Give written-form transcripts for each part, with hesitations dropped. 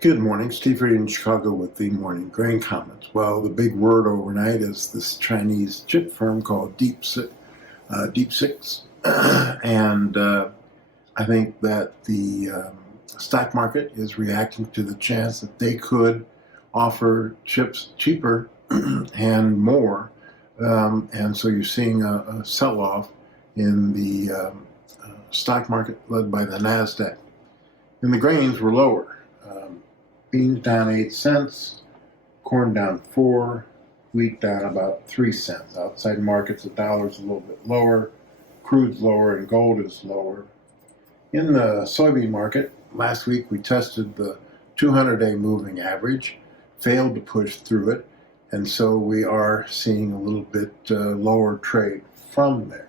Good morning, Steve here in Chicago with the morning grain comments. Well, the big word overnight is this Chinese chip firm called Deep Six, and I think that the stock market is reacting to the chance that they could offer chips cheaper and more, and so you're seeing a sell-off in the stock market led by the Nasdaq. And the grains were lower. Beans down 8 cents, corn down 4, wheat down about 3 cents. Outside markets, the dollar's a little bit lower, crude's lower, and gold is lower. In the soybean market, last week we tested the 200-day moving average, failed to push through it, and so we are seeing a little bit lower trade from there.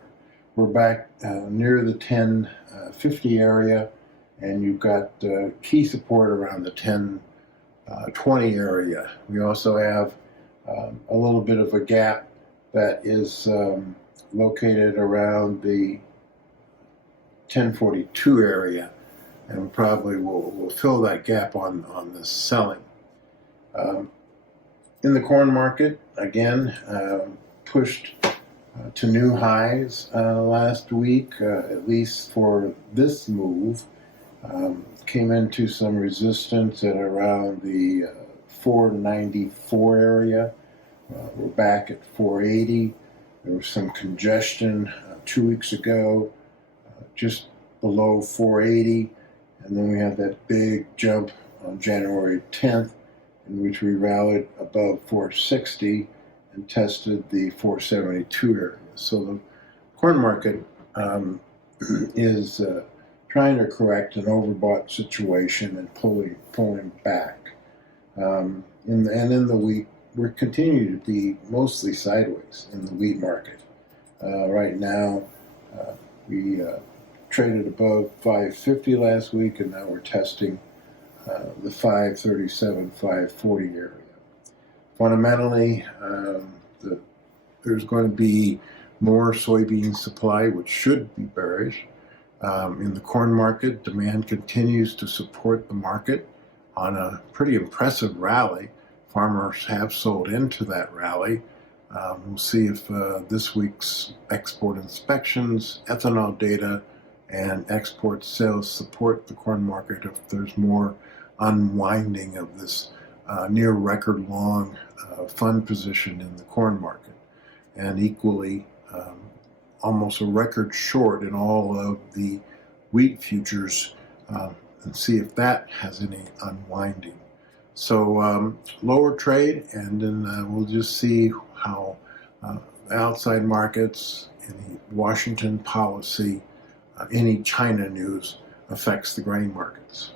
We're back near the 1050 area, and you've got key support around the 1020 area. We also have a little bit of a gap that is located around the 1042 area, and we probably will fill that gap on this selling. In the corn market, again, pushed to new highs last week, at least for this move. Came into some resistance at around the 494 area. We're back at 480. There was some congestion 2 weeks ago, just below 480, and then we had that big jump on January 10th, in which we rallied above 460 and tested the 472 area. So the corn market is trying to correct an overbought situation and pulling back. And in the wheat, we're continuing to be mostly sideways in the wheat market. Right now, we traded above 550 last week, and now we're testing the 537, 540 area. Fundamentally, there's going to be more soybean supply, which should be bearish. In the corn market, demand continues to support the market on a pretty impressive rally. Farmers have sold into that rally. We'll see if this week's export inspections, ethanol data, and export sales support the corn market, if there's more unwinding of this near record long fund position in the corn market. And equally, almost a record short in all of the wheat futures, and see if that has any unwinding. So lower trade, and then we'll just see how the outside markets, any Washington policy, any China news affects the grain markets.